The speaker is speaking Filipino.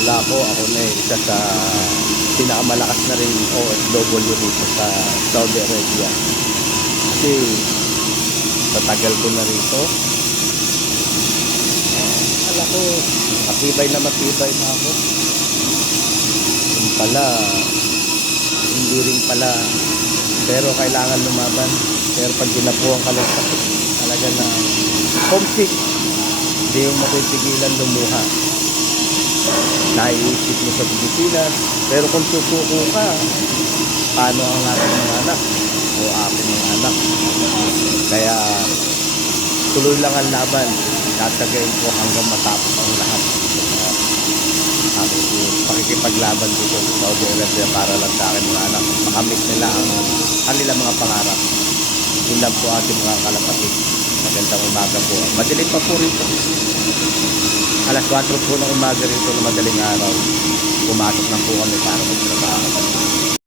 Akala ko ako na isa sa pinakamalakas na rin OFW dito sa Saudi Arabia. Kasi matagal ko na rito. Akala ko matibay na ako. Yung pala, hindi rin pala. Pero kailangan lumaban. Pero pag ginapuan ka lang talaga na homesick, hindi yung mapipigilan lumuha. Naiisip mo sa Pilipinas, pero kung susuko ka, paano ang aking mga anak o aking mga anak? Kaya tuloy lang ang laban, tatagayin ko hanggang matapos ang lahat. Aking pakikipaglaban dito sa Saudi Arabia para lang sa aking mga anak, makamit nila ang kanilang mga pangarap. Yun lang po ating mga kalapatid. Magandang umaga po. Madilim pa po rito. Alas 4 po ng umaga rito na madaling araw. Pumasok na po kami para magtrabaho.